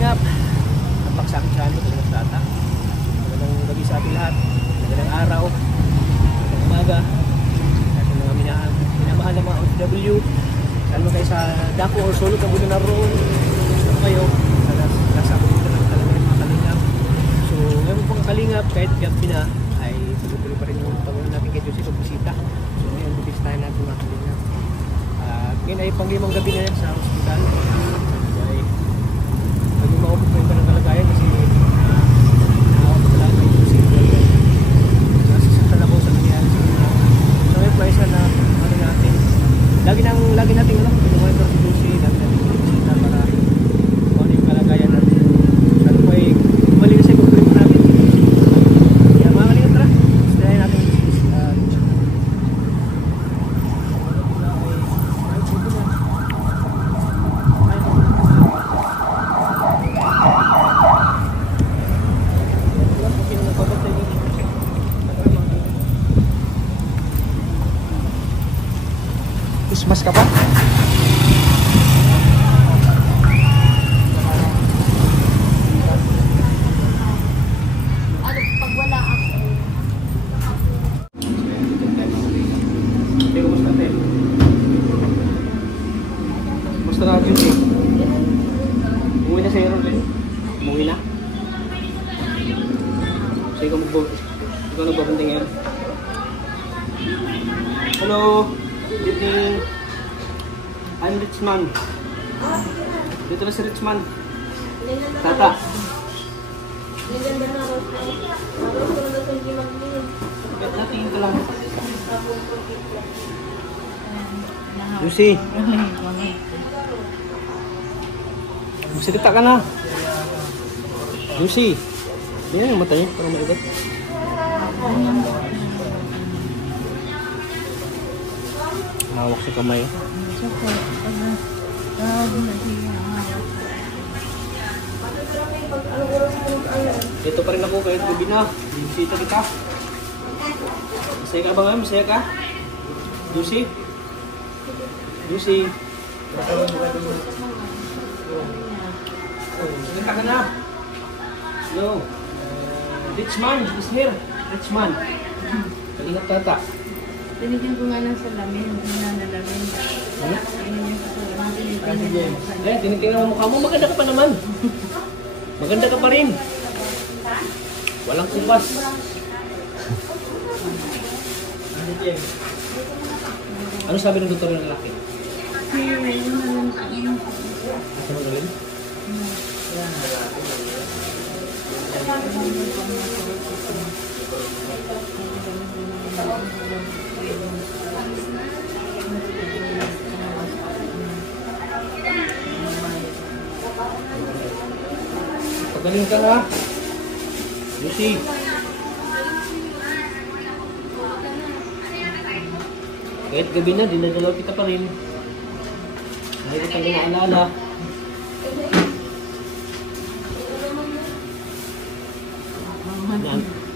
kalingap. Napaksakit sa amin ng data. Magandang gabi sa ating lahat. Magandang araw. Magandang umaga. Ating mga minamahal ng mga OFW. Lalo kayo sa Daco or Solo, kabuto na roon. Ano kayo? Nasa ako dito lang talaga ng mga kalingap. So, ngayon pong kalingap, kahit gabi na, ay tuloy pa rin yung tawagan natin kay Jose Bisita. So, ngayon, bibisitahin natin mga kalingap. Ngayon ay pang-limang gabi na yan sa hospital. Maging maupot pa yung kanang kalagayan kasi nakakapag talaga yung procedure. Nasasaktan ako sa nangyari sa mga. So may paisa na ano natin. Lagi natin pinumonitor si Lucy, lagi natin pinisita para kung ano yung kalagayan natin. Ano po ay bumalik na sa ikukulit natin. Kaya mga kalingap, tara. Gustahin natin yung Christmas ka pa? Ano pag wala ako? Hindi, kumusta tayo? Kumusta na yun eh? Umuwi na sa'yo rin. Umuwi na? So ikaw nagbabantay ngayon? Hello! Good evening. I'm Richman. Dito na si Richman. Tata. Bakit natin ito lang? Lucy. Magsalita ka na. Lucy. Yan yung mata niya. Parang maibat. Hawak sa kamay. Ito pa rin ako kahit gabi na. Bisita kita. Masaya ka ba ngayon? Masaya ka? Lucy? Lucy? Salita ka na. Hello. Richman is here. Richman. Kalingap tata. Binigyan ko nga ng salamin, nanalamin. Binigyan ko sa salamin. Eh, tinitingnan mo mukha mo. Maganda ka pa naman. Maganda ka pa rin. Walang kupas. Ano sabi ng doktor ng lalaki? Asa magaling? Pagaling ka ha? Lucy. Kahit gabi na, dinadalaw kita pa rin. Dahil kitang inaalala.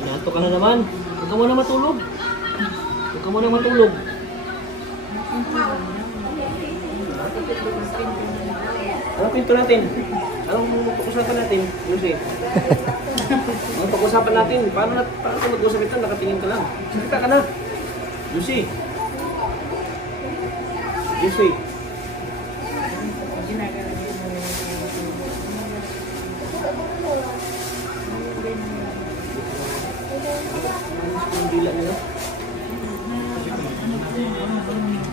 Nato ka na naman. Huwag ka muna matulog. Huwag ka muna matulog. Anong pinto natin? Anong pag-usapan natin? Lucy? Anong pag-usapan natin? Paano mag-usap ito? Nakatingin ka lang. Salita ka na. Lucy? Lucy? Ang dila niya.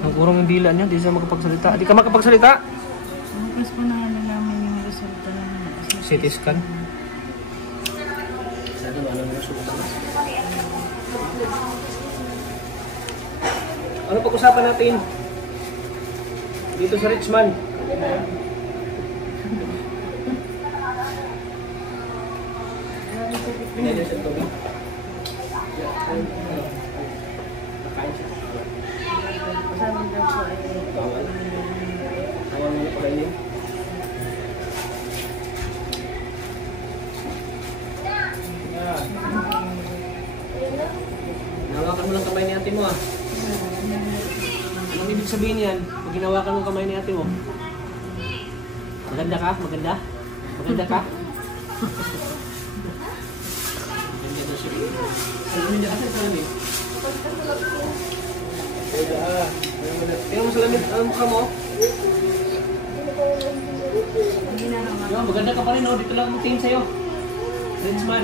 Ang kurang yung dila niya. Di siya makapagsalita. Di ka makapagsalita? Bukas ko na nalaman yung resulta ng CT scan. Sana wala na resulta. Ano pag-usapan natin? Dito sa Richman. Pinili siya tubig. Nakain siya. sabi daw po ay Bawal. Bawal mo na pakainin. Hinawakan mo lang kamay ni ate mo ah. Anong ibig sabihin yan? Pag hinawakan mo kamay ni ate mo? Maganda ka? Maganda? Maganda ka? Maganda daw siya. Salamin dyan. Asan salamin? Tingnan mo salamin. Ano mukha mo? Yung, maganda ka pa rin. Dito lang ang tingin sa'yo. Rinsman.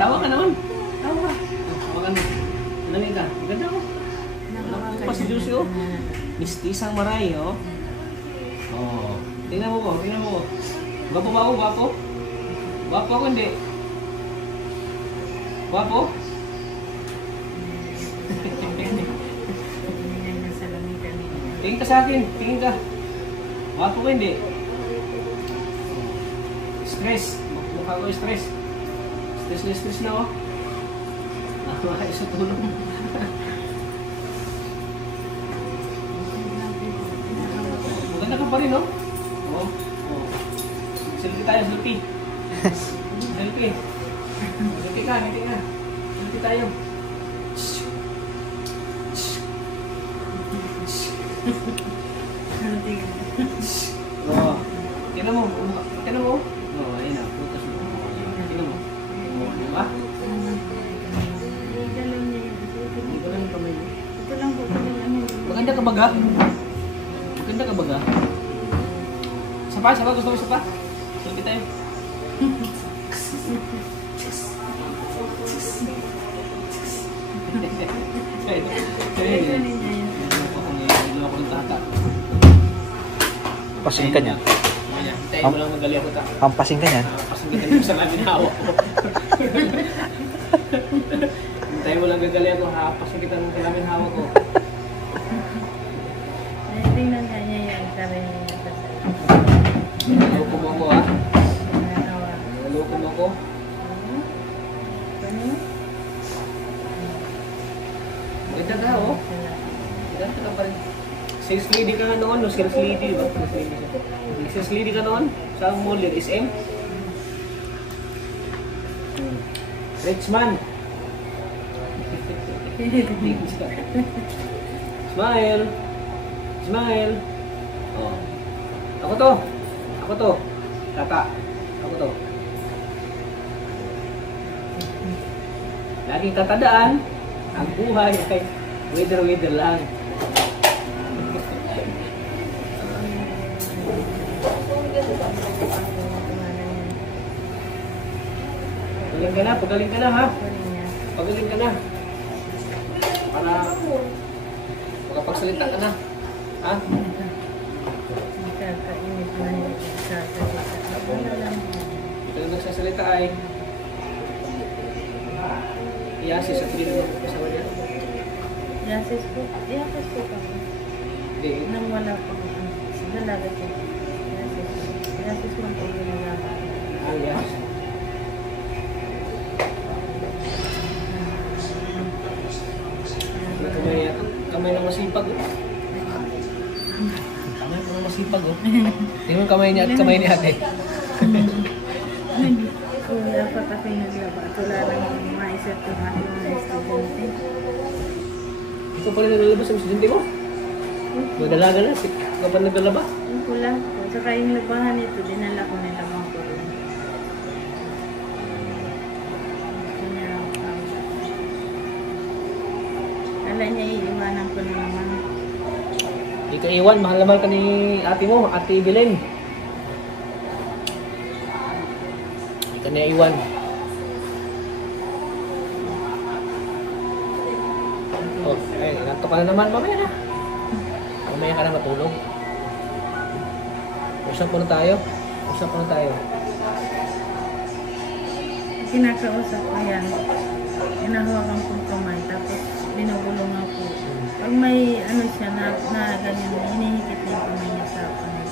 Tawa ka naman. Tawa. Maganda. Nangin ka. Maganda ko. Wala pa si Lucy, oh. Mistisang maray, oh. Oh. Tingnan mo ko. Tingnan mo ko. Gwapo ba ako? Gwapo? Gwapo ako hindi? Gwapo? Tingin ka sa akin. Tingin ka. Gwapo ko hindi? Stress. Mukha ko stress. Stress na, oh. Nakakaya sa tulong. Maganda ka pa rin, oh. Oh. Oh. Selfie tayo, selfie. Selfie. Selfie ka, ngiti ka. Selfie tayo. Oh. Tingnan mo. Tingnan mo. Oh, ayun na. Putas mo. Tingnan mo. Oh, di ba? Ito lang yung kamay mo. Ito lang po. Maganda ka baga? Maganda ka baga? Isa pa? Gusto mo isa pa? Selfie tayo. Pasing ka niyan. Hintayin mo lang nagali ako ta. Pampasing ka niyan. Pasing kita nyo sa lamin hawak ko. Hintayin mo lang gagali ako ha. Pasing kita ng lamin hawak ko. Tingnan ka niya yan. Sabi niya yan. Naloko mo ako ha. Naloko mo ako. Maganda ka oh. Maganda ka pa rin. Sales lady ka nga noon, no? Sales lady, diba? Sales lady ka noon? Sa mall yun, SM? Rich man! Smile! Smile! Oh. Ako to! Ako to! Tata! Ako to! Laging tatadaan, ang buhay ay wither lang. Pagaling ka na ha. Pagaling ka na. Para makapagsalita ka na. Ha? Ito yung nagsasalita ay Yasis at hindi naman kasama niya. Yasis po. Yasis po kami. Hindi. Nang wala po. Dalaga po. Yasis. Yasis mo po ginagawa. Ah, yes. Kamay ng masipag. Kamay ng masipag, oh. Tingnan kamay niya at kamay ni ate. Kung dapat ako yung naglaba, wala lang maisip ko na yung mga estudyante. Ikaw pala naglalaba sa estudyante mo? Magdalaga na. Ikaw pa naglalaba? Yung pula. Saka yung labahan nito, dinala ko nila mga ko rin. Kala niya iiwanan ko na naman. Hindi ka iwan. Mahal naman ka ni ate mo, Ate Belen. Hindi ka niya iwan. Oh, eh, nanto ka na naman. Mamaya na. Mamaya ka na matulog. Usap po na tayo. Usap po na tayo. Kinakausap ko yan. Inahawakan kong kamay. Tapos binubulong ako. Pag may ano siya na ganyan, hinihikit niya yung kamay niya sa kamay.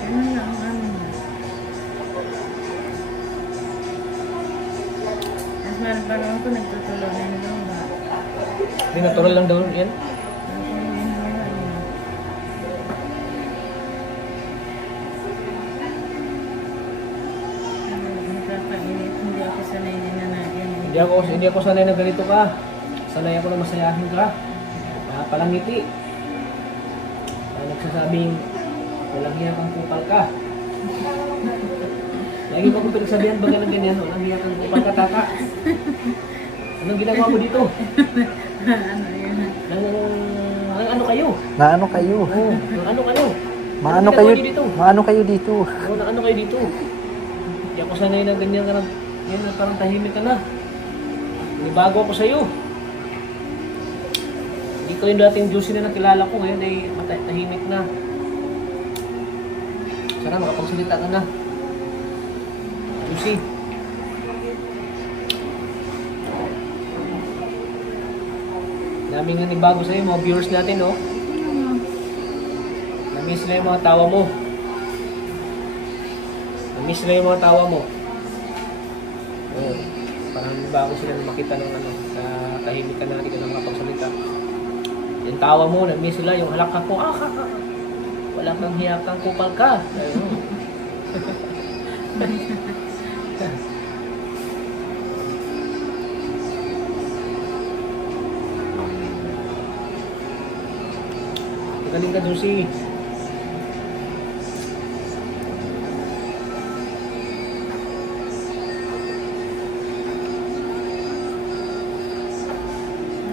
Ganun lang ang ano niya. Tapos meron pa naman ko nagtutulungan doon ba? Hindi, natural lang daw yan. Hindi ako sanay na ganito ka. Sanay ako na masayahin ka. Palangiti. Nagsasabing walang hiya kang kupal ka. Lagi mo akong pinagsabihan ba ng ganyan, no? Nang hiyakang kupal ka, tata. Anong ginagawa mo dito? Ano yun? Nang ano kayo? Naano kayo? Oo, nang ano kayo? Maano Anong kayo? ginagawa niyo dito? Maano kayo dito? Oo, nang ano kayo dito? Hindi ako sanay na ganyan ka na, yan na parang tahimik ka na. May bago ako sa'yo. Hindi ko yung dating juicy na nakilala ko, ngayon ay tahimik na. Sana makapagsalita ka na. Juicy. Daming nanibago sa'yo, mga viewers natin, no? Namiss na yung mga tawa mo. Namiss na yung mga tawa mo. Oo. Parang bago sila na makita ng ano, sa tahimik ka na, hindi ka na makapagsalita. Yung tawa mo, namiss sila, yung halak ka ko, wala kang hiyakang kupal ka. Ayun. Galing ka, Juicy.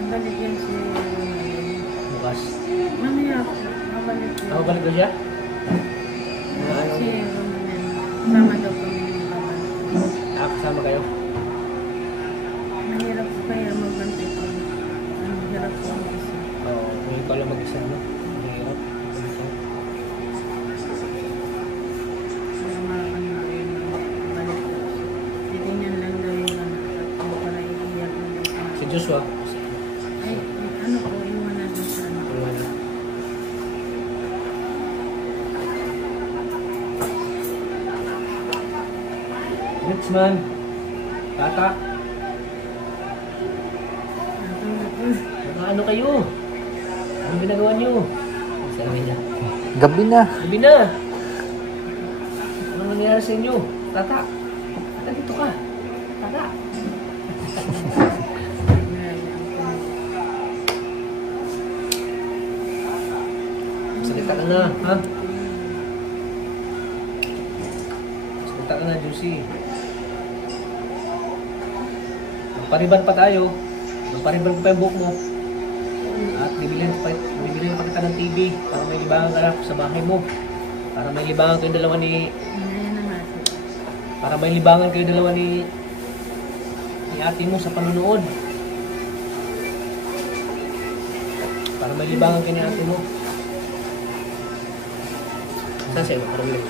Balik yan si... Bukas. Mamaya ako. Mabalik yun. Balik ba siya? Si Romanen. Sama daw kami ng babalik. Kasama kayo? Mahirap ko kaya magbantay ko. Ang hirap ko ang isa. Oo, ngayon ko lang mag-isa, no? Mahirap. Kaya makakano rin balik ko. Titingnan lang daw yung anak. At para iiyak na daw sa Si Joshua. ay, ano po, iwanan mo sa ano. Wala. Richman. Tata. Ano kayo? Ano ginagawa niyo? Sabi niya. Gabi na. Gabi na. Ano nangyari sa inyo? Tata. Tata, dito ka. Tata. Salita ka na, ha? Salita ka na, Juicy. Magpariban pa tayo. Magpariban ko pa yung buhok mo. At bibilihan pa kita ng TV para may libangan ka na sa bahay mo. Para may libangan kayo dalawa ni... Ayan na nga. Para may libangan kayo dalawa ni ate mo sa panunood. Para may libangan kayo ni ate mo. Saan sa'yo? Parang yun.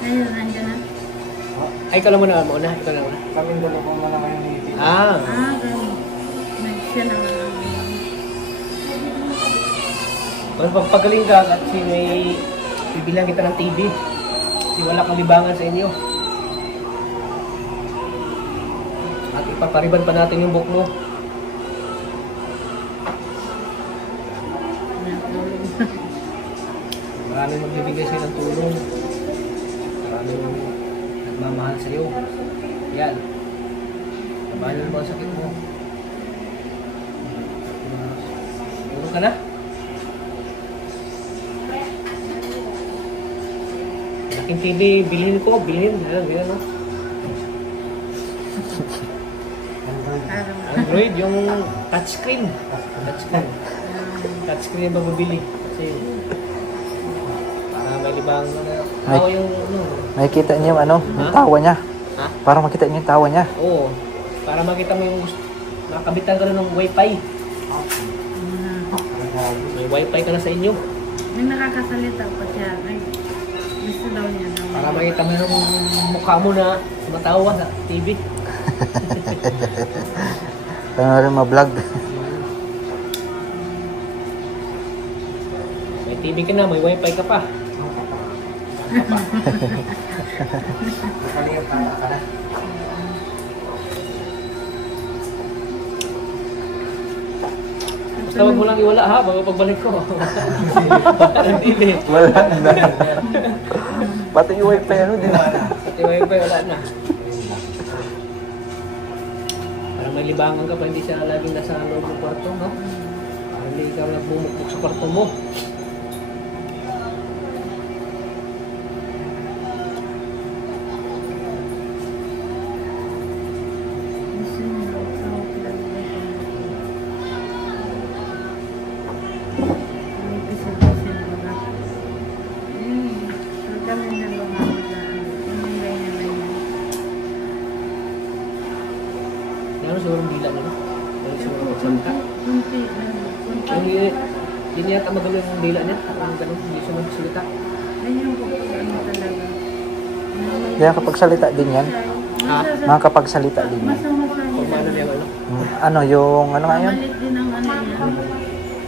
Ayun, andyan na. Ay, ikaw lang muna. Mauna. Ikaw lang muna. Kaming dalawa mo na kayo ni Tito. Ah. Ganun. Siya naman ang Kung pagpagaling ka kasi may bibilang kita ng TV. Kasi wala kang libangan sa inyo. At ipapariban pa natin yung book mo. Maraming magbibigay sa'yo ng tulong. Maraming nagmamahal sa'yo. Yan. Labanan mo ang sakit mo. Puro ka na? Laking TV, bilhin ko. Bilhin. Bilhin, no? Android, yung touchscreen. Touchscreen yung mababili. Kasi para may libang tawa yung ano. Makikita niyo yung ano, yung Ha? tawa niya. Ha? Para makita niyo yung tawa niya. Oo. Para makita mo yung makabitan ka rin ng wifi. May wifi ka na sa inyo. may nakakasalita pa siya. Ay, gusto daw niya na. Para makita mo yung mukha mo na sumatawa sa TV. Para rin ma-vlog. May TV ka na, may wifi ka pa. Basta wag mo lang iwala ha, bago pagbalik ko. Ang TV. Wala na. Pati yung wifi ano din. Pati wifi wala na. Para may libangan ka pa, hindi siya laging nasa loob ng kwarto, no? Para hindi ikaw nagbumukbuk sa kwarto mo. siguro ang dila na, no? Dahil sa mga magsalita. Kunti. Hindi niya magalo yung dila niya. Ang ganun, hindi siya magsalita. Ayun po, ano talaga. Kaya kapag salita din yan. Makakapagsalita din yan. Masama-sama Kung paano niya, ano? Ano yung, ano nga yun? Mabalik din ang ano niya.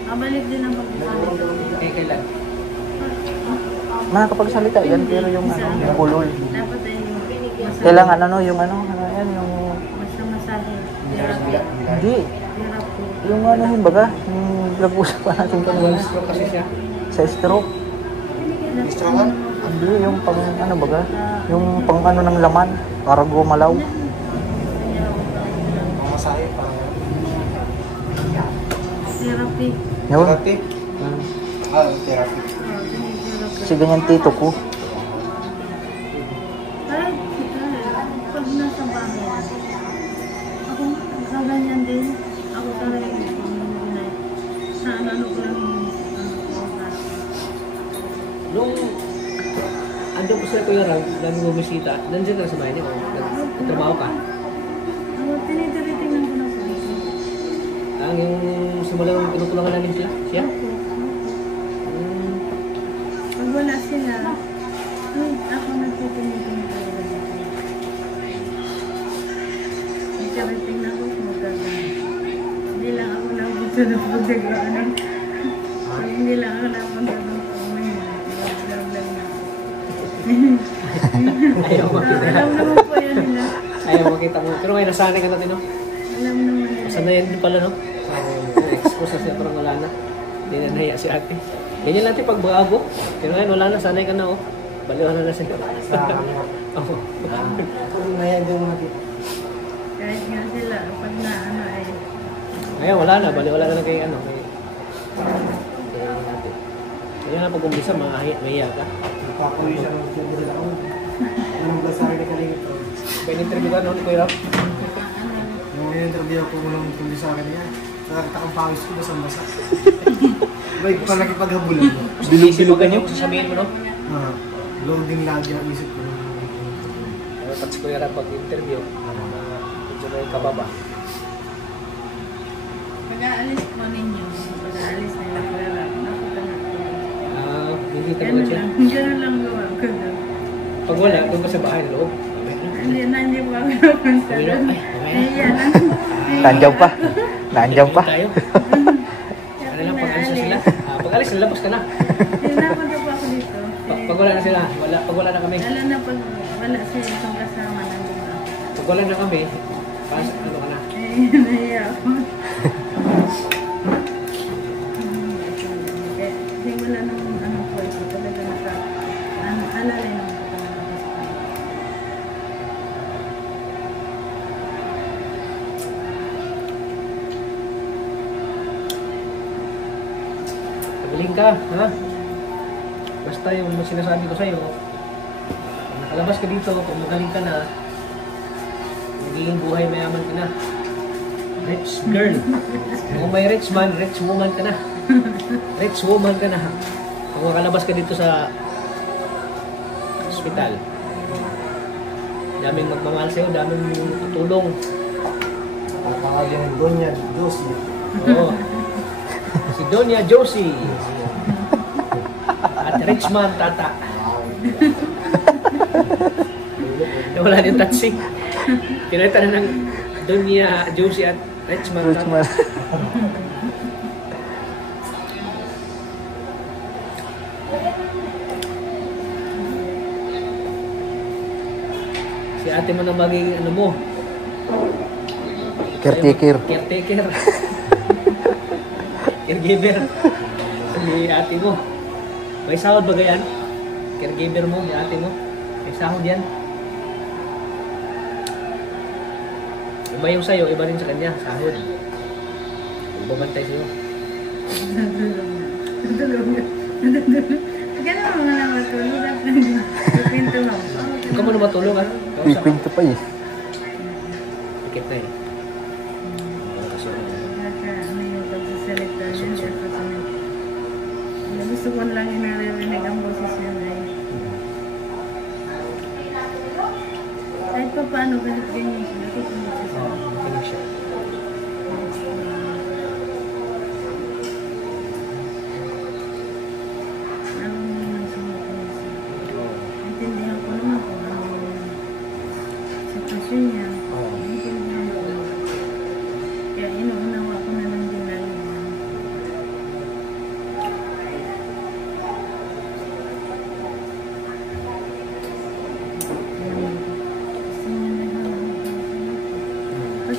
Mabalik din ang pagkakalita. Kailan? Makakapagsalita yan, pero yung ano, yung bulol. Dapat ay masama. Kailangan ano, yung ano yan, yung... Masama-sahin. Therapy. Hindi. Therapy. Yung ano yun baga, yung nag-usapan natin kanina. Stroke kasi siya. Sa stroke. Hindi, yung pang ano baga, yung pang ano ng laman, para gumalaw. Therapy. Yun. Therapy? Hmm. Therapy. Therapy. Kasi ganyan tito ko. Ay, pag nasa bahay, ako kaganyan din. Ako talaga yung pamilya. Sa ano ko lang yung Nung andun ko sila Kuya Ram, nang bumisita, nandiyan ka na sa bahay niya o nagtrabaho ka? ako tinitiritingnan ko na po dito. Ang yung simula nung pinukulangan namin siya? Pag wala sila, ako nagtitingin talaga dito. Tinitiritingnan ko kung magkagawa. Hindi lang ako napunta na pagkagawa. Hindi lang ako napunta na Ayaw makita. alam naman po yan nila. Ayaw makita mo. Pero ngayon nasanay ka natin, no? Alam naman nila. Sanayan din pala, no? Excuse siya, parang wala na. Hindi na nahiya si ate. Ganyan natin pag bago. Pero ngayon wala na, sanay ka na, oh. Baliwan na siya. Oo. Ngayon din makita. Kahit nga sila, pag na ano ay, Ngayon wala na, baliwala na kay ano. Kaya na pag umpisa, mahiya ka. Nagpapuwi siya ng siyempre ako. Anong basari na kaligit ko? Pag-interview ka noon, Kuya Ram? Nung in-interview ako unang tuloy sa akin niya, nakakita kang pawis ko basang-basa. May palagi paghabulan mo. Bilog-bilogan yung sasabihin mo, no? Loading lagi ang isip ko. Pero pag si Kuya Ram pag-interview, medyo may kababa. pag-aalis po ninyo, pag-aalis nila pala, nakita na po. Hindi ka Ganun naman siya. lang, ganun lang gawa ko doon. Pag wala, doon ka sa bahay na loob. Hindi po ako napunta Sabi na, doon. ay, Nahiya lang. Nandiyan pa. Nandiyan pa. Tayo. Ano lang, pag-alis na sila. Pag-alis, nalabas ka na. Napunta po ako dito. Pag wala na sila, pag wala na kami. Lalo na pag wala sila itong kasama ng mga. Pag wala na kami, ano ka na? Nahiya ako. Hindi wala nang ano po ito. Talaga naka, alalay naman ko talaga. Magaling ka, ha? Basta yung sinasabi ko sa'yo, kung nakalabas ka dito, kung magaling ka na, magiging buhay mayaman ka na. Rich girl. Kung may rich man, rich woman ka na. Rich woman ka na. Kung makalabas ka dito sa hospital, daming magmamahal sa'yo, daming tutulong. Napakagyan ng Donya Josie. Oo. Si Donya Josie. At Richman Tata. Wala din touching. Kinita na ng Donya Josie at Richman Tata. Richman. Si ate mo na maging ano mo. Caretaker. Caretaker. Caregiver. Si ate mo. May sahod ba yan? Caregiver mo, si ate mo. May sahod yan. Iba yung sa'yo, iba rin sa kanya. Sahod. Babantay sa'yo. Kaya naman mga matulog at pinto mo. Huwag ka mo na matulog, ha? Uy, kwento pa eh. Ikit na eh. Kasi, Ano yung pagsasalita niya. Gusto ko lang yung naririnig ang boses niya na eh. Kahit pa paano, ganit ganyan siya. Nakikinig siya sa kinig siya.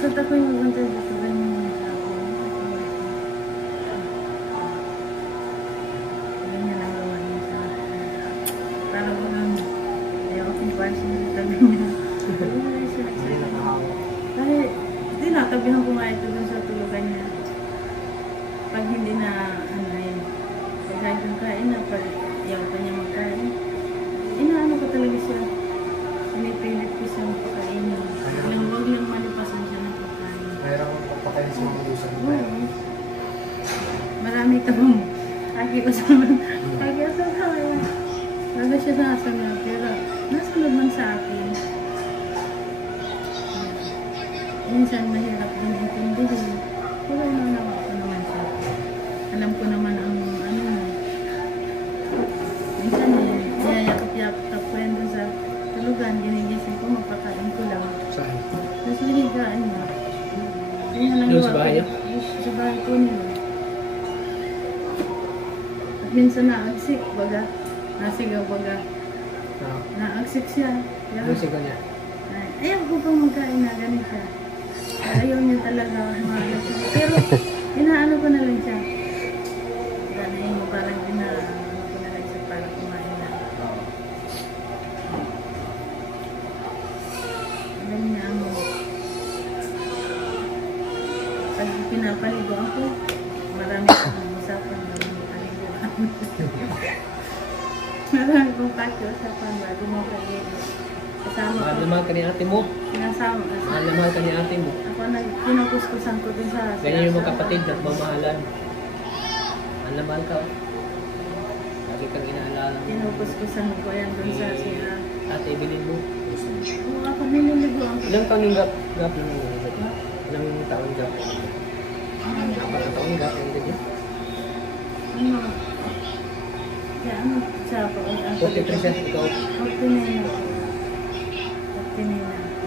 Basta't ako yung magbantay dito, ganyan yung sa akin. Ganyan ang gawa niya sa akin. Para ko lang, ayaw akong parsin sa tabi niya. Hindi nakahawak. Dahil, tinatabihan ko nga ito dun sa tulugan niya. Pag hindi na, ano eh, pag kahit yung kain na, pag ayaw pa niya magkain, inaano ko talaga siya. Pinipilit ko siya magpakainin. Huwag lang malipasan siya ng pagkain. Mayroon akong pagpakain sa mga lusan. Oo. Marami tabang kaki-usapan. Kaki-usapan. Bago siya nasunod, pero nasunod man sa akin. Minsan mahirap din intindihin. Pero nanawa ko naman siya. Alam ko naman ang ano. Minsan yayakap-yakap ko yan sa tulugan. Ginigising ko, magpakain ko lang. Saan? Tapos hinigaan niya. Yun lang Doon gawa sa bahay niya? ko. Sa bahay ko nila. At minsan naagsik, baga. Nasigaw, baga. Naagsik siya. Doon siya ganyan. Ayaw ko pang magkain na ganun siya. Ayaw niya talaga mahal siya. Pero, inaano ko na lang siya. Ganun mo parang inaano ko na lang siya para kumain na. Ganun niya mo. Pag pinapaligo ako, marami akong usapan. Marami kong paki-usapan bago mo kayo. Kasama Mahal ko. na mahal ka ni ate mo. Sinasama ko. Mahal na mahal ka ni ate mo. Ako kinukuskusan ko dun sa... Ganyan yung mga kapatid na mamahalan. Mahal na mahal ka. Lagi kang inaalala mo. Kinukuskusan ko yan dun sa siya. Ate, bilhin mo. Oo, ako nililigoan ko. Ilang taon yung gap lang yung ilang taon gap? Apat na taon gap yung ganyan. Ano? Kaya ano siya po? 43 siya, ikaw. 49 na ako. 49 na ako.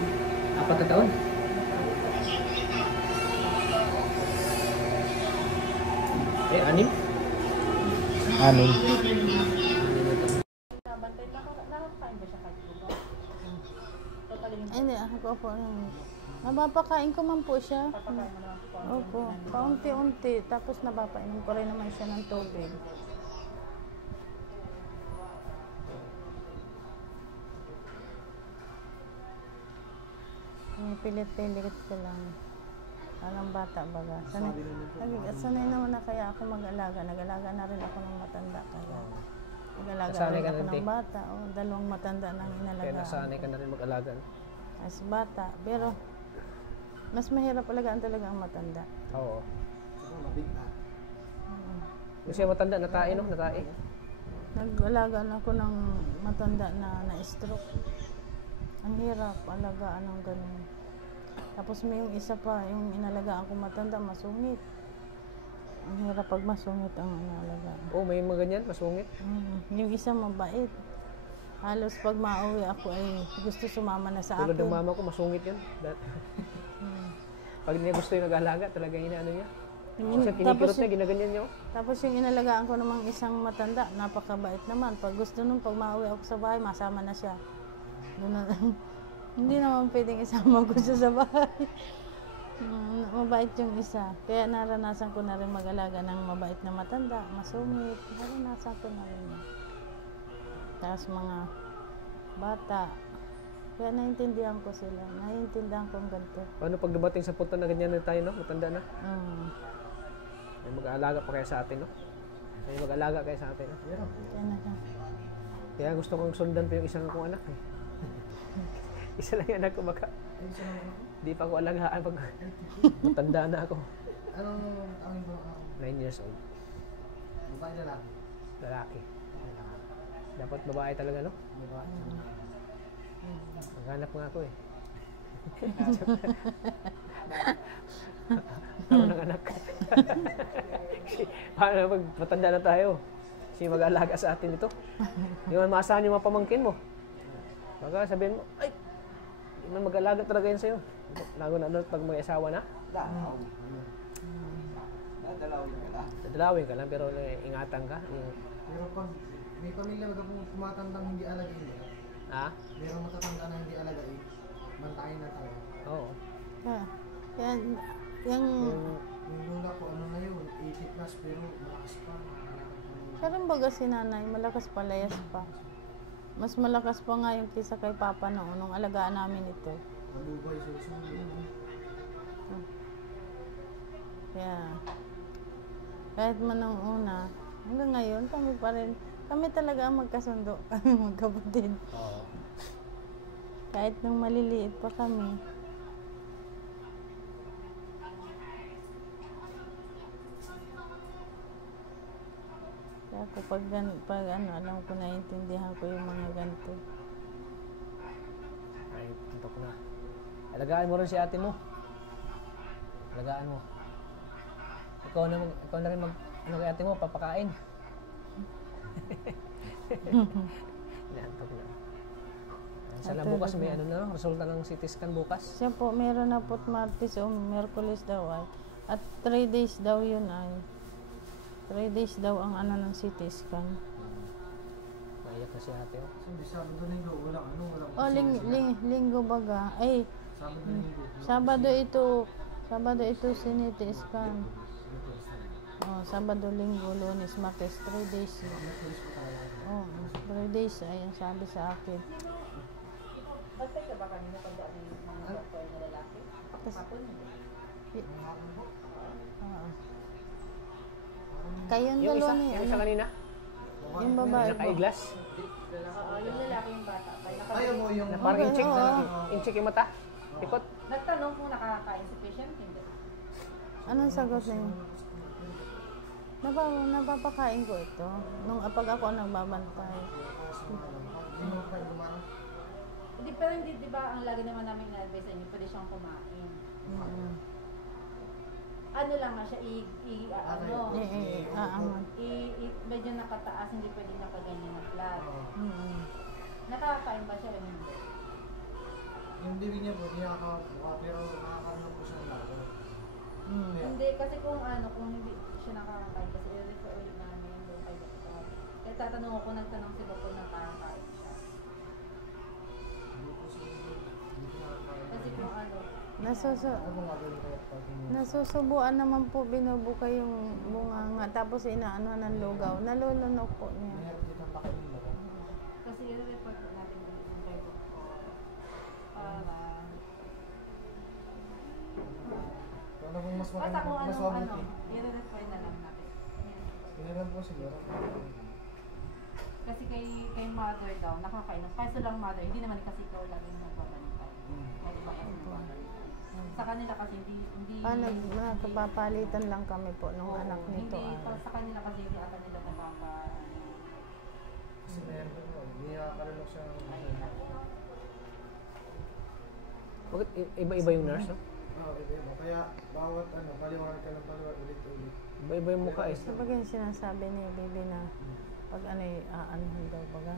Apat na taon. Anim? 6. Hindi, ako po. Nabapakain ko man po siya. Opo, paunti-unti. Tapos nabapainom ko rin naman siya ng tubig. Pilit-pilit ko lang. Parang bata baga. Sanay naman na kaya ako mag-alaga. Nag-alaga na rin ako ng matanda. Kaya nag-alaga Nasanay rin ka ako na rin, ng bata. O, dalawang matanda nang Kaya inalagaan. nasanay ka na rin mag-alaga. As bata. Pero, mas mahirap alagaan talaga ang matanda. Oo. Saka mabigla. Yung siya matanda, natae no? Natae. Nag-alaga na ako ng matanda na na-stroke. Ang hirap alagaan ng ganun. Tapos may yung isa pa, yung inalagaan ko matanda, masungit. Ang hirap pag masungit ang inalagaan. Oo, may mga ganyan, masungit. Yung isa mabait. Halos pag mauwi ako ay gusto sumama na sa Tulad ng akin. mama ko, masungit yun. Pag niya gusto yung nag-alaga, talaga inaano niya. Kasi kinikirot niya, ginaganyan niya. Tapos yung inalagaan ko namang isang matanda, napakabait naman. Pag gusto nun, pag mauwi ako sa bahay, masama na siya. Hindi naman pwedeng isama ko siya sa bahay. Mabait yung isa. Kaya naranasan ko na rin mag-alaga ng mabait na matanda, masungit. Naranasan ko na rin. Tapos mga bata. Kaya naiintindihan ko sila. Naiintindihan ko ang ganito. Paano pag dumating sa punto na ganyan na tayo, no? Matanda na. May mag-aalaga pa kaya sa atin, no? May mag-aalaga kaya sa atin, no? Kaya na siya. Kaya gusto kong sundan pa yung isang akong anak, eh. Isa lang yung anak ko, baka. Di pa ako alagaan pag matanda na ako. Anong ang 9 years old. babae na lang? Lalaki. Dapat babae talaga, no? Babae. Maghanap nga ako, eh. Ako ng anak. Paano pag matanda na tayo? Sino mag-aalaga sa atin ito? Di man maasahan yung mga pamangkin mo. Baka sabihin mo, ay, di man mag-aalaga talaga yan sa'yo. Lago na ano pag may asawa na? Dadalawin ka lang, pero ingatan ka. Pero pag may pamilya na kung tumatandang hindi alagain, Ha? merong matatanda na hindi alagain, bantayan na tayo. Oo. Yan, yung... Yung lola ko, ano na yun, 80 plus, pero malakas pa. Nakakalakad pa yun. Siya rin baga si nanay, malakas pa, layas pa. Mas malakas pa nga yung kisa kay Papa noon, nung alagaan namin ito. Malubay, susunod. Kaya, kahit man nung una, hanggang ngayon, kami pa rin, kami talaga ang magkasundo, kami magkapatid. Oo. Kahit nung maliliit pa kami. Kaya pag alam ko, naiintindihan ko yung mga ganito. Ay, antok na. Alagaan mo rin si ate mo. Alagaan mo. Ikaw na rin ano kay ate mo, papakain. Naantok na. Sana bukas may ano na, resulta ng CT scan bukas. Siya po, meron na po't Martes o Merkulis daw ay. At 3 days daw yun ay. 3 days daw ang ano ng CT scan. Maiyak na si ate. Oh. Sabi, Sabado linggo, walang Linggo baga. Ay, Sabado linggo. Sabado ito CT scan. Oh, Sabado, Linggo, Lunes, Martes, 3 days. Oh, 3 days ay ang sabi sa akin. Basta ka ba kanina pag dami ng mga doktor na lalaki? Hapon hindi. Kayong Yung dalawa isa, niya. yung isa kanina, Yung babae po. naka-eyeglass, Oo, yung lalaki yung bata. Ayaw mo yung... na parang Okay, in-check, oo. in-check yung mata. Ikot. Nagtanong kung nakakain si patient, hindi. Anong sagot na yun? Napapakain ko ito. Nung pag ako ang nagbabantay. Hindi, pero hindi, di ba, ang lagi naman namin na-advise sa inyo, pwede siyang kumain. Ano lang nga siya, medyo nakataas, hindi pwede nakaganyan na flat. Nakakain ba siya o hindi? Yung bibig niya po, hindi nakakabuka, pero nakakaroon po siya ng lago. Hindi, kasi kung hindi siya nakakain, kasi i-refer ulit namin doon kay doktor. Kaya tatanong ako, nagtanong si doktor na nakakain siya. Hindi po siguro, hindi po nakakain. Kasi kung Ano pong gagawin kaya pag Nasusubuan naman po, binubuka yung bunganga. Tapos inaano ng lugaw. Nalulunok po niya. Mayroon ditang pakainin mo ko. kasi i-refer po natin doon kay doktor. Para... Ano kung mas Basta kung mas ano, mabuti? i-refer na lang natin. Pinalam po siguro. Kasi kay mother daw, nakakain. Kaso lang mother, hindi naman kasi ikaw laging nagbabantay. Kaya iba kasi nagbabantay. Sa kanila kasi hindi Nagpapalitan lang kami po nung Oo, anak nito. Hindi, sa kanila kasi hindi ata nila Kasi meron po, hindi nakakalunok siya. Bakit iba-iba yung nurse, no? Oo, iba-iba. Kaya bawat paliwanag ka ng paliwanag ulit-ulit. Iba-iba yung mukha, eh. Sabagay yung sinasabi ni Bibi na pag aanuhin daw baga.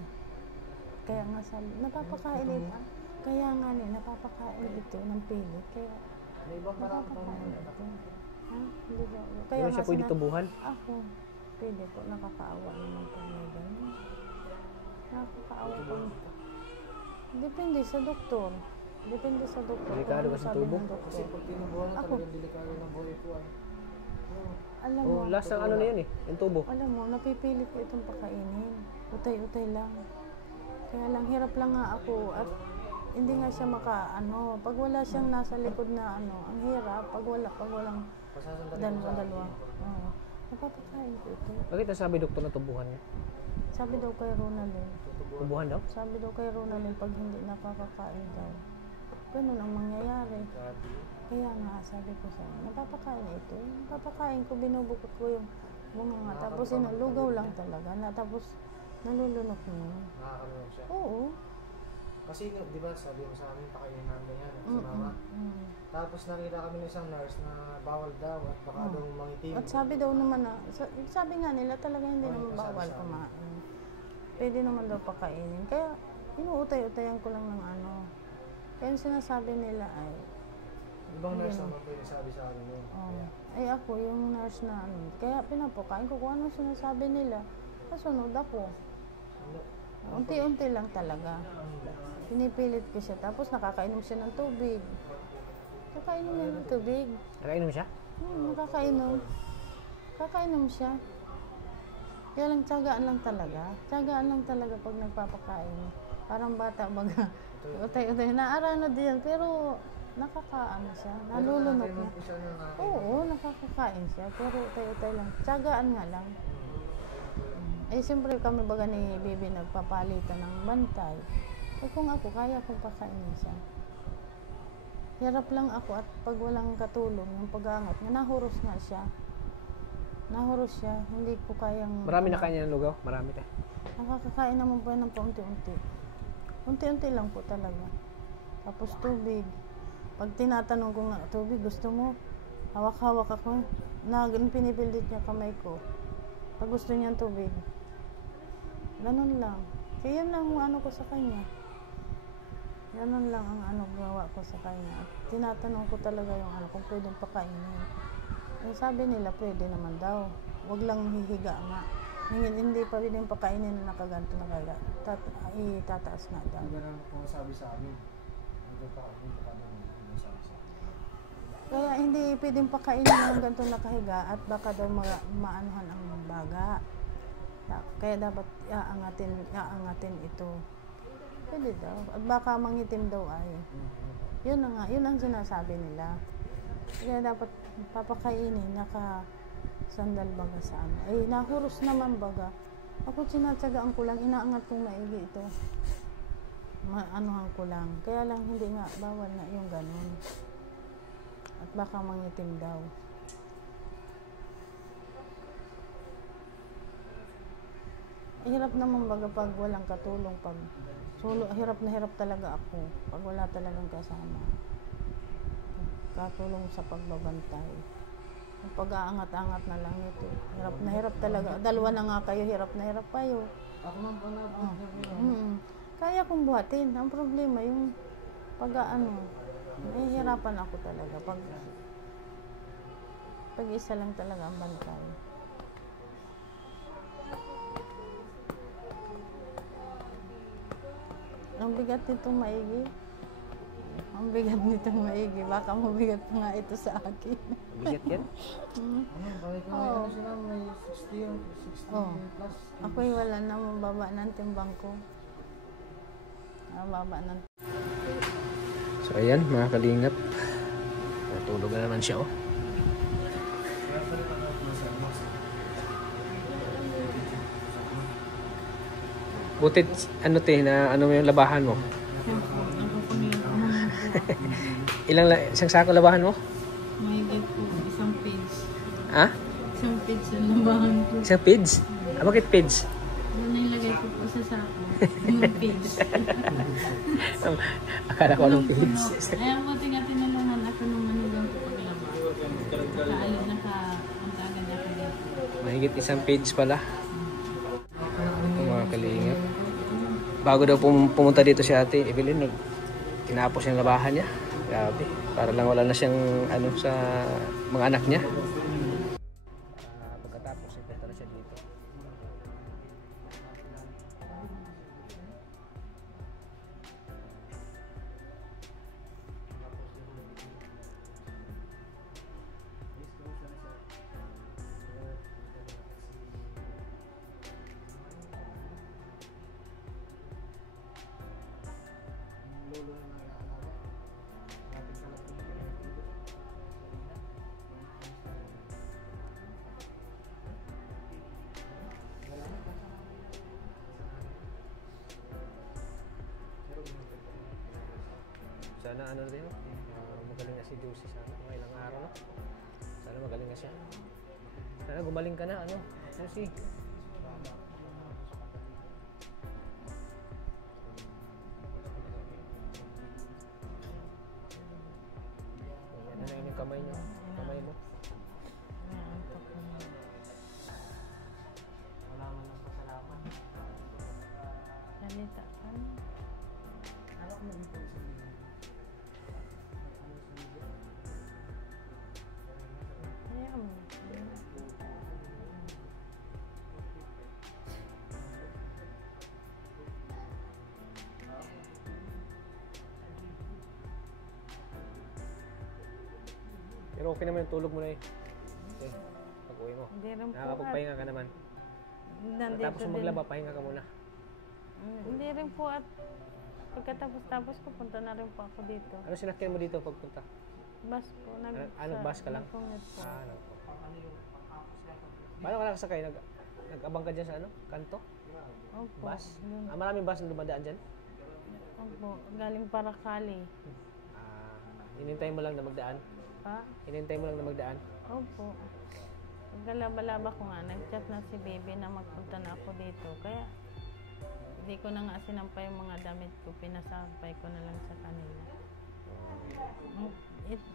Kaya nga sabi, napapakain ito. Kaya nga napapakain ito ng pilit. Kaya May ibang parang napapakain ito. Ha? Hindi ba? Kaya siya pwede tubuhan. Ako, pwede po. Nakakaawa naman po may ganun. Nakakaawa po. Depende sa doktor. Depende sa doktor. Delikado Kung ano kasi sabi tubo. ng doktor. Kasi pag tinubuhan mo Ako. talagang delikado ng buhay ko. Alam mo, Oh, last ang ano na yun, eh. Yung tubo. alam mo, napipilit ko itong pakainin. Utay-utay lang. Kaya lang, hirap lang nga ako at hindi nga siya pag wala siyang nasa likod na ang hirap, pag walang dalawa. Oo. Napapakain ko ito. Bakit nasabi doktor na tubuhan niya? Sabi daw kay Ronaldin. Tubuhan daw? Sabi daw kay Ronaldin, pag hindi napapakain daw. Ganun ang mangyayari. Kaya nga, sabi ko sa napapakain ito. Napapakain ko, binubukot ko yung bunga. Tapos lugaw lang talaga. Tapos nalulunok niya. Nakakalunok siya. Oo. Kasi di ba sabi mo sa amin, pakainin namin yan sa mama. Tapos nakita kami ng isang nurse na bawal daw at baka daw mangitim. At sabi daw naman sabi nga nila talaga hindi naman bawal kumain. Pwede naman daw pakainin. Kaya inuutay-utayan ko lang ng Kaya yung sinasabi nila ay, Ibang nurse naman po yung sabi sa amin yun. ay ako yung nurse na kaya pinapakain ko kung ano sinasabi nila. Kasunod ako. Unti-unti lang talaga. Pinipilit ko siya. Tapos nakakainom siya ng tubig. Kakainom niya ng tubig. Nakainom siya? Nakakainom. Kakainom siya. Kaya lang tiyagaan lang talaga. Tiyagaan lang talaga pag nagpapakain. Parang bata baga. Utay-utay. Naarano din pero nakakaano siya. Nalulunok na. Oo, nakakakain siya. Pero utay-utay lang. Tiyagaan nga lang. Eh, siyempre kami baga ni Bibi nagpapalitan ng bantay. Eh, kung ako, kaya kong pakainin siya. Hirap lang ako at pag walang katulong, yung pag-angat, nahuros nga siya. Nahuros siya. Hindi ko kayang... Marami na kanya ng lugaw? Marami tayo. Nakakakain naman po ng paunti-unti. Unti-unti lang po talaga. Tapos tubig. Pag tinatanong ko nga, tubig, gusto mo? Hawak-hawak ako. Pinipilit niya kamay ko. Pag gusto niya tubig. Ganun lang. Kaya yun lang ang ano ko sa kanya. Ganun lang ang ano gawa ko sa kanya. At tinatanong ko talaga yung ano kung pwedeng pakainin. Eh, sabi nila pwede naman daw. Huwag lang hihiga nga. Hindi pa pwedeng pakainin na nakaganto na kaya. Itataas nga daw. Hindi na po sabi sa amin. Hindi pa kami sabi sa amin. Kaya hindi pwedeng pakainin ng ganito nakahiga at baka daw maanuhan ang baga. Kaya dapat iaangatin ito. Pwede daw. At baka mangitim daw ay. Yun na nga. Yun ang sinasabi nila. Kaya dapat papakainin naka-sandal baga sa ano. Eh, nahuros naman baga. Ako sinatsagaan ko lang. Inaangat kong maigi ito. Maanuhan ko lang. Kaya lang hindi nga. Bawal na yung ganun. At baka mangitim daw. Hirap naman baga pag walang katulong. Pag hirap na hirap talaga ako. Pag wala talagang kasama. Katulong sa pagbabantay. Yung pag-aangat-angat na lang ito. Hirap na hirap talaga. Dalawa na nga kayo. Hirap na hirap kayo. Ako man pala. Kaya kong buhatin. Ang problema yung pag-aano. Nahihirapan ako talaga. Pag isa lang talaga ang bantay. Ang bigat nitong maigi. Ang bigat nitong maigi. Baka mabigat pa nga ito sa akin. Bigat yan? Balik ko may sila, may 60 plus. Ako'y wala na. Mababa ng timbang ko. Mababa ng... So ayan, mga kalingap. Natulog na naman siya, oh. Butit, ano mo yung labahan mo? Isang sako labahan mo? Mahigit po, isang page. Ha? Isang page ang labahan ko. Isang page? Ah, bakit page? Ano nilagay ko po sa sako? Yung page. Akala ko anong page. Ayaw ko tinulungan ako nung manugang ko paglaba. Nakapuntagan niya ako dito. Mahigit isang page pala. Mga kalingap. Bago daw pumunta dito si Ate Evelyn, tinapos yung labahan niya. Grabe. Para lang wala na siyang ano sa mga anak niya. Pagkatapos ipunta na siya dito. Sana ano rin, magaling na si Josie sana mga ilang araw, no? Sana magaling na siya. Sana gumaling ka na, ano, Josie. Ano na yung kamay niyo? Kamay mo? Wala man ng pasalamat. Salita ka. Ano ko yung po sa mga? Ayaw mo. Pero okay naman yung tulog mo na eh. Okay, pag-uwi mo. Hindi rin po Nakakapagpahinga ka naman. nandito Tapos din. maglaba, pahinga ka muna. Hindi rin po at pagkatapos ko punta na rin po ako dito. Ano sinakyan mo dito pagpunta? Bus po. Bus ka lang? Nagpunit po. Ano po. Paano ka nakasakay? Nag-abang ka dyan sa ano? Kanto? Opo. Bus? Yun. Maraming bus na dumadaan dyan? Opo. Galing Paracali. Hinintay mo lang na magdaan? Pa? Hinintay mo lang na magdaan? Opo. Pagkalaba-laba ko nga, nag-chat na si baby na magpunta na ako dito. Kaya, hindi ko na nga sinampay yung mga damit ko. Pinasampay ko na lang sa kanila.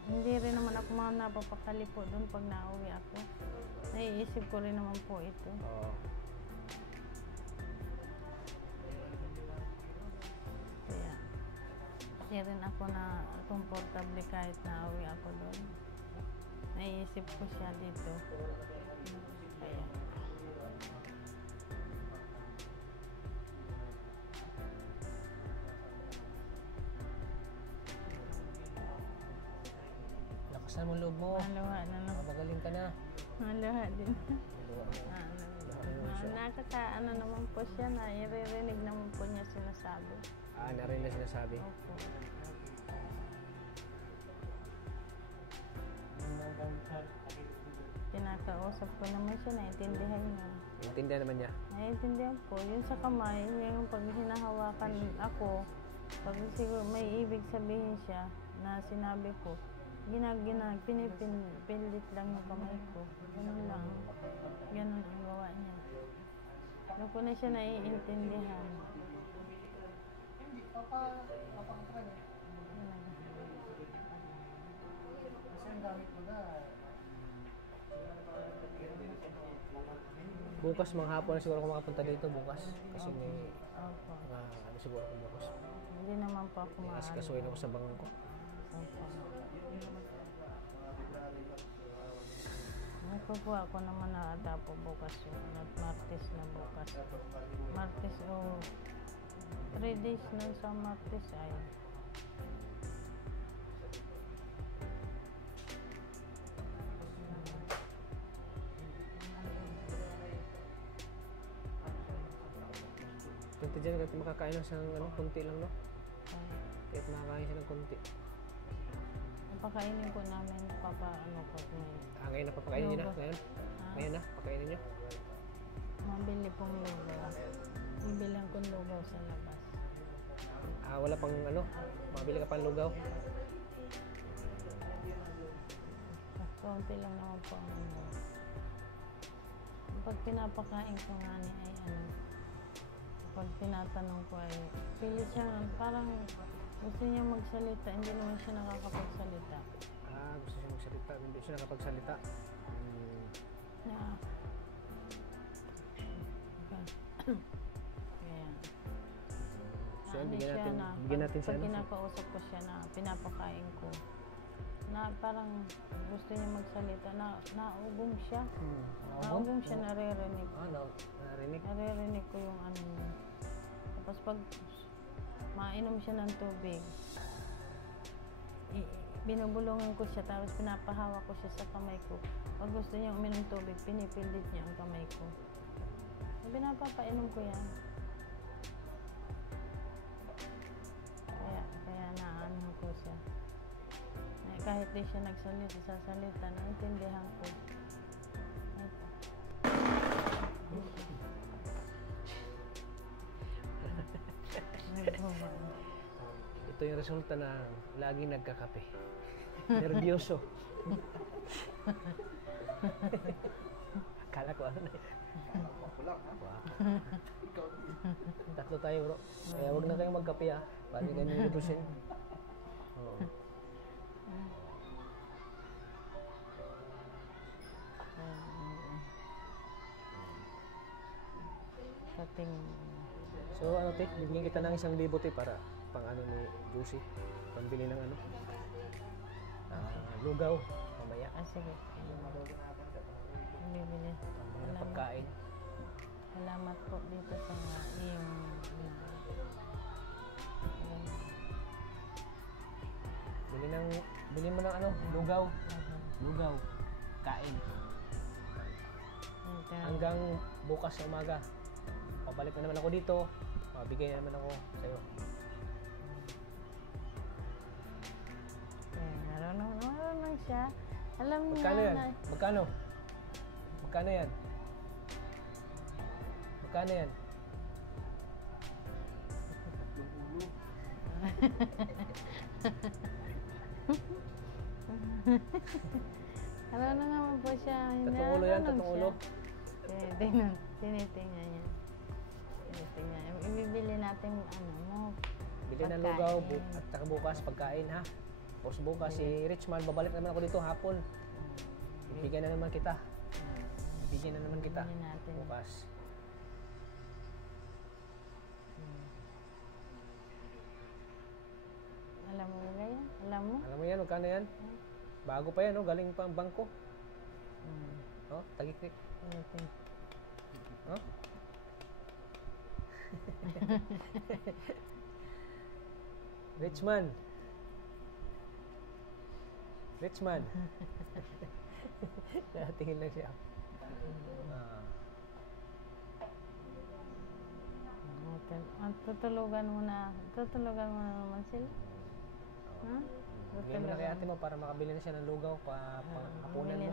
Hindi rin naman ako mga napapakali po doon pag nauwi ako. Naiisip ko rin naman po ito. Oo. Kaya, hindi rin ako na komportable kahit nauwi ako doon. Naiisip ko siya dito. Kaya, Lakasan mo loob mo. maluha na lang. Magaling ka na. Maluha din. Ano naman po siya na iririnig naman po niya sinasabi. Narinig na sinasabi. Opo. Pinakausap ko naman siya, naiintindihan niya. Intindihan naman niya. Naiintindihan po. Yun sa kamay, yung pag hinahawakan ako, pag siguro may ibig sabihin siya na sinabi ko, pinipilit lang yung kamay ko. Ganun lang. Ganun ang gawa niya. Doon ko na siya naiintindihan. Kasi ang gamit mo na, Bukas mga hapon na siguro ako makapunta dito bukas. Kasi may Opo. ano siguro ako bukas. Hindi naman po ako Mas maaari. kasuhin ako sa bangon ko. Opo. Ako po ako naman naata po bukas yun. At Martes na bukas. Martes o 3 days na sa Martes ay. Punta dyan kahit makakain lang sa ano, konti lang no? Kahit makakain siya ng konti. Napakainin po namin ano ko may Ngayon na papakainin niyo na? Lugaw. Ngayon? Ngayon na? Pakainin niyo? mabili pong lugaw. Bibilang kong lugaw sa labas. Wala pang ano? Mabili ka pang lugaw? Konti lang naman po ang ano. Pag pinapakain ko nga ni ay ano, pag tinatanong ko ay pilit siya, parang gusto niya magsalita, hindi naman siya nakakapagsalita. Gusto siya magsalita. Hindi siya nakapagsalita. Na, kaya, So, ano bigyan siya natin, na, bigyan natin pag siya. Ano, kinakausap ko siya na pinapakain ko, na parang gusto niya magsalita, naugong siya. Naugong siya, naririnig. narinig. Naririnig ko yung ano niya. Tapos pag mainom siya ng tubig, binubulungan ko siya, tapos pinapahawak ko siya sa kamay ko. Pag gusto niya uminom tubig, pinipilit niya ang kamay ko. Pinapapainom ko yan. Kaya naano ko siya. Kahit di siya sasalita, naintindihan ko. Ito. Ito yung resulta na laging nagkakape. Nervyoso. Akala ko ano na. Tatlo tayo bro. Kaya huwag na kayong magkape Bali ganyan yung represent. Oo. Kating. So ano te, bibigyan kita ng 1,000 para pang ano ni Juicy. Pambili ng ano. Lugaw. Mamaya. Sige. Bibili. Ng pagkain. Salamat po dito sa iyong Bili mo ng ano, lugaw. lugaw, kain. Hanggang bukas na umaga. Pabalik na naman ako dito. Mabigay na naman ako sa'yo. Marunong siya. Alam niya Magkano yan? na. Magkano? Magkano yan? Magkano yan? Marunong naman po siya. Tatlong ulo yan, tatlong ulo. Tinitingnan niya. Tinitingnan niya. Ibibili natin mo. Bili ng lugaw at saka bukas pagkain ha. Tapos bukas si Richman, babalik naman ako dito hapon. Ibigyan na naman kita. Ibigyan na naman kita. Ibigyan natin. Bukas. Alam mo ba yan? Alam mo? Alam mo yan, magkano yan? Bago pa yan, oh, galing pa ang bangko. Oh, tagikik. Oh? Richman. Richman. Tingin lang siya. Tutulugan mo na naman sila. Ha? Bigyan mo na kay ate mo para makabili na siya ng lugaw hapunan mo.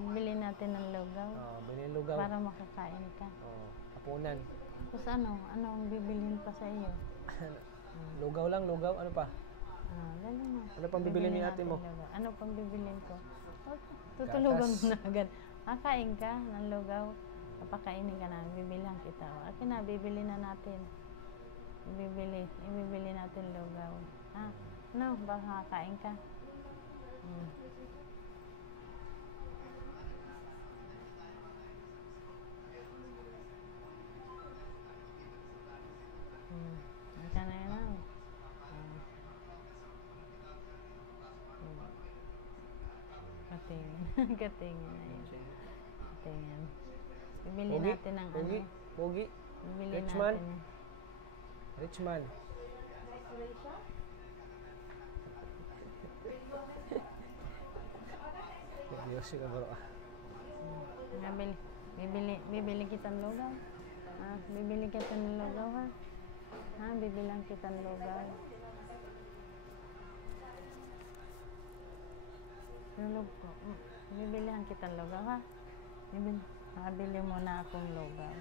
Bili natin ng lugaw. Bili ng lugaw. Para makakain ka. Hapunan. Tapos ano ang bibilhin pa sa iyo? Lugaw lang, lugaw. Ano pa? Ganun na. Ano pang bibilhin ni ate mo? Lugaw. Ano pang bibilhin ko? Tutulugan mo na agad. Kakain ka ng lugaw. Papakainin ka na. Bibilihan kita. Akin na, bibili na natin. Ibibili natin lugaw. Ano? Baka kakain ka? Ika na yun. Katingin na yun. Katingin. Bibili natin ng Pogi. Bibili Richman. natin. Richman. Diyos ka bro. Bibili kita ng lugaw. Bibili kita ng lugaw ha. Bibilang kita ng lugaw. Bibilihan kita ng lugaw ha. Bili mo na akong lugaw.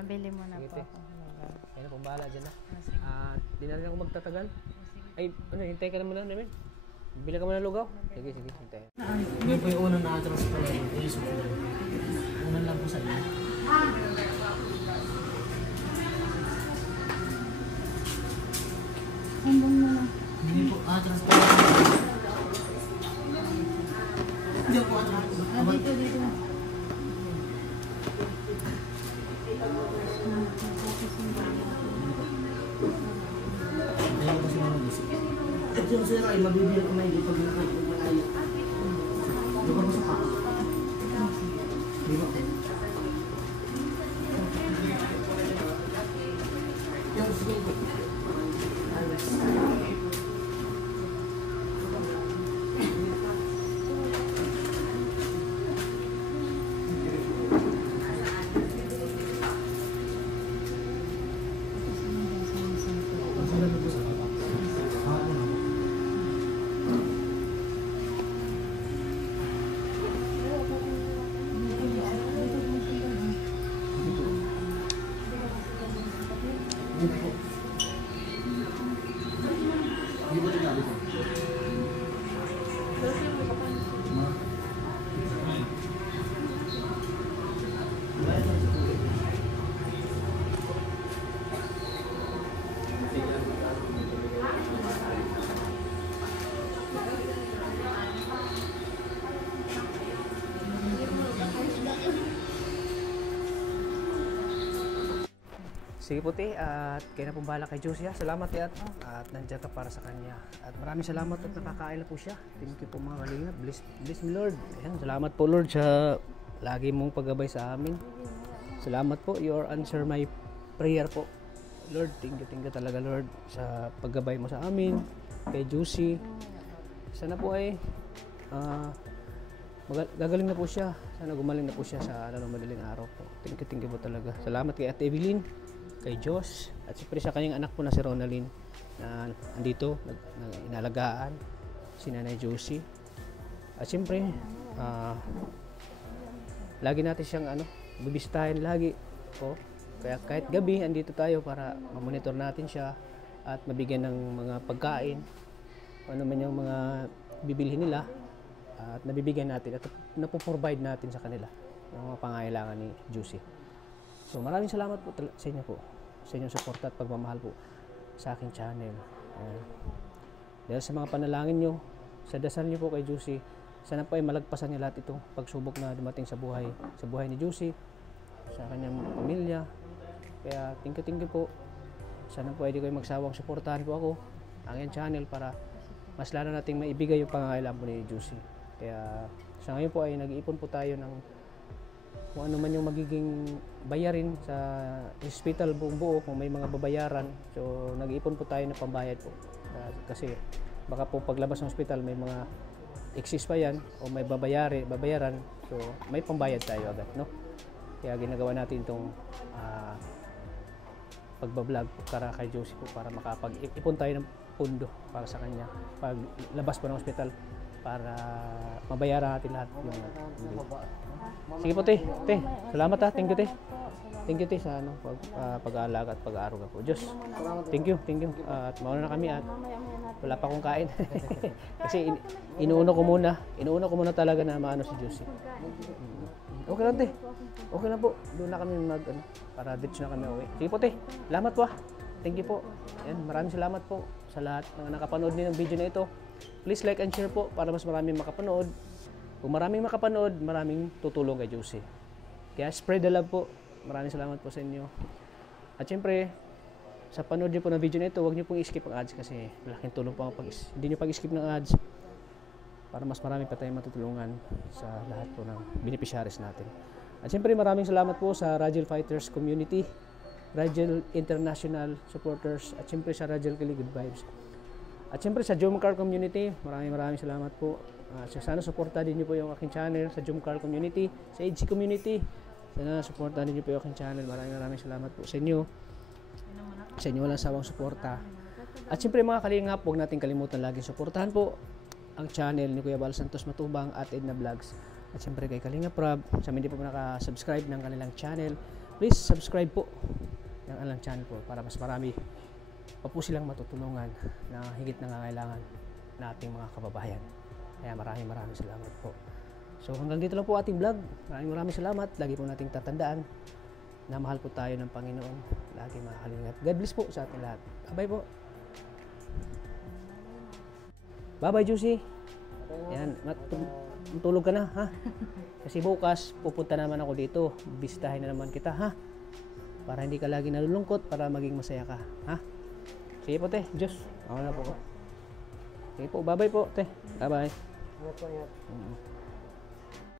Bili mo na po akong lugaw. Ayun na, bahala dyan na. Di na rin ako magtatagal. Ay, hintay ka na muna namin. Bili ka muna ng lugaw. Sige, hintay. Hindi po yung unang na-atras ko lang. Iisip ko lang. Unang lang po sa inyo. Hambang mo lang. Hindi po, atras po. Hindi po atras. Dito. Ayaw ko kasi mga bisip. Yung sir ay mabibigyan ko na hindi pag nakaayat. Lugar mo sa pa. Di ba? Yung sige. Sige puti, at kaya na pong bahala kay Josie ha. Salamat at nandiyan ka para sa kanya. At maraming salamat at nakakain na po siya. Thank you po mga kalingap. Bless me Lord. Ayan, salamat po Lord sa lagi mong paggabay sa amin. Salamat po. You answer my prayer po. Lord, thank you talaga Lord sa paggabay mo sa amin. Kay Josie. Sana po ay gagaling na po siya. Sana gumaling na po siya sa madaling araw po. Thank you po talaga. Salamat kay Ate Evelyn, kay Josh, at siyempre sa kanyang anak po na si Ronaldin na andito, inalagaan, si Nanay Josie. At siyempre, lagi natin siyang bibisitahin lagi po. Kaya kahit gabi, andito tayo para mamonitor natin siya at mabigyan ng mga pagkain, ano man yung mga bibilhin nila, at nabibigyan natin at napoprovide natin sa kanila yung mga pangangailangan ni Juicy. So maraming salamat po sa inyo po, sa inyong suporta at pagmamahal po sa aking channel. Dahil sa mga panalangin nyo, sa dasal nyo po kay Juicy, sana po ay malagpasan niya lahat itong pagsubok na dumating sa buhay ni Juicy, sa kanyang pamilya. Kaya thank you po. Sana po ay di kayo magsawang suportahan po ako, ang iyong channel, para mas lalo nating maibigay yung pangangailangan po ni Juicy. Kaya sa ngayon po ay nag-iipon po tayo ng kung ano man yung magiging bayarin sa hospital buong buo, kung may mga babayaran. So nag-iipon po tayo ng pambayad po. Kasi baka po paglabas ng hospital may mga excess pa yan o may babayaran. So may pambayad tayo agad, no? Kaya ginagawa natin itong pagbablog po para kay Josie po, para makapag-ipon tayo ng pundo para sa kanya pag labas po ng hospital, para mabayaran natin lahat yung sige po, te. Salamat ha. Thank you, te, sa pag-aalaga at pag-aaruga po. Diyos, thank you. At mauna na kami at wala pa akong kain. Kasi inuuna ko muna talaga na maano si Josie. Okay lang, te. Okay lang po. Doon na kami para ditch na kami uwi. Sige po, te. Salamat po. Thank you po. Yan, maraming salamat po sa lahat ng nakapanood din ng video na ito. Please like and share po para mas maraming makapanood. Kung maraming makapanood, maraming tutulong kay Josie. Kaya spread the love po. Maraming salamat po sa inyo. At syempre, sa panood niyo po ng video na ito, huwag niyo pong i-skip ang ads kasi malaking tulong po pag hindi niyo pag-skip ng ads para mas marami pa tayong matutulungan sa lahat po ng beneficiaries natin. At syempre, maraming salamat po sa Rajil Fighters Community, Rajil International Supporters, at syempre sa Rajil Kili Good Vibes. At syempre sa Jomcar Community, maraming salamat po. Sana suportahan din niyo po yung aking channel sa Jomcar Community, sa AG Community. Sana suportahan din niyo po yung aking channel. Maraming salamat po sa inyo. Sa inyo walang sawang suporta. At syempre mga kalingap, huwag natin kalimutan laging suportahan po ang channel ni Kuya Bal Santos Matubang at Edna Vlogs. At syempre kay Kalingap Rob, sa hindi po naka-subscribe ng kanilang channel, please subscribe po ng kanilang channel po para mas marami pa po silang matutulungan na higit na nangangailangan na ating mga kababayan. Kaya maraming salamat po. So hanggang dito lang po ating vlog. Maraming salamat. Lagi po nating tatandaan na mahal po tayo ng Panginoon. Lagi mga kalingap. God bless po sa ating lahat. Bye-bye po. Bye-bye, Juicy. Yan, tulog ka na, ha? Kasi bukas, pupunta naman ako dito. Bisitahin na naman kita, ha? Para hindi ka lagi nalulungkot, para maging masaya ka, ha? Sige po, te. Diyos. Ako na po ko. Sige po, bye-bye po, te. Bye-bye. Ingat.